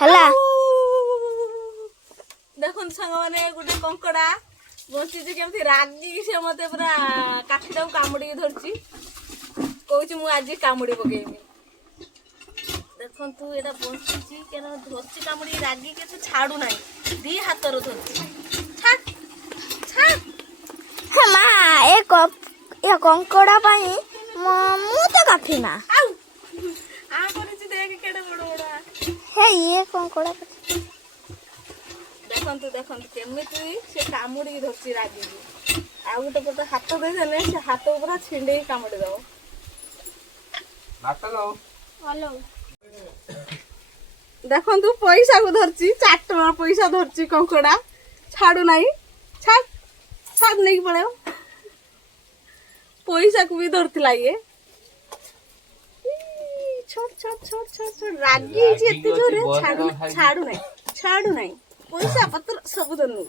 ହେଲା ଦେଖନ୍ତୁ ସାଙ୍ଗମାନେ ଗୋଟେ କଙ୍କଡା ବଞ୍ଚିଛି କେମିତି ରାଗିକି ସେ ମତେ ପୁରା କାଠିଟାକୁ କାମୁଡିକି ଧରିଛି କହୁଛି ମୁଁ ଆଜି କାମୁଡି ପକେଇବି ଦେଖନ୍ତୁ ଏଇଟା ବଞ୍ଚିଛି କେନ ଧରିଛି କାମୁଡିକି ରାଗିକି ତ ଛାଡୁ ନାହିଁ ଦି ହାତର ଧରିଛି ମା ଏ କଙ୍କଡା ପାଇଁ ମୁଁ ତ କାଫି ନା କରିଛି ଦେଖ କେଡେ ବଡ ବଡ ହେ ଇଏ କଙ୍କଡା ଦେଖନ୍ତୁ ଦେଖନ୍ତୁ କେମିତି ସେ କାମୁଡିକି ଧରିଛି ରାଗିକି ଆଉ ଗୋଟେ ପଟେ ହାତ ଦେଇଦେଲେ ସେ ହାତ ପୁରା ଛିଣ୍ଡେଇକି କାମୁଡି ଦବ ଦେଖନ୍ତୁ ପଇସାକୁ ଧରିଛି 4 ଟଙ୍କା ପଇସା ଧରିଛି କଙ୍କଡା ଛାଡୁ ନାହିଁ ଛାଡ ନେଇକି ପଳେଇବ ପଇସାକୁ ବି ଧରିଥିଲା ଇଏ ଛୋଟ ରାଗି ହେଇଛି ଏତେ ଜୋରେ ଛାଡୁ ନାହିଁ ପଇସା ପତ୍ର ସବୁ ଧନୁ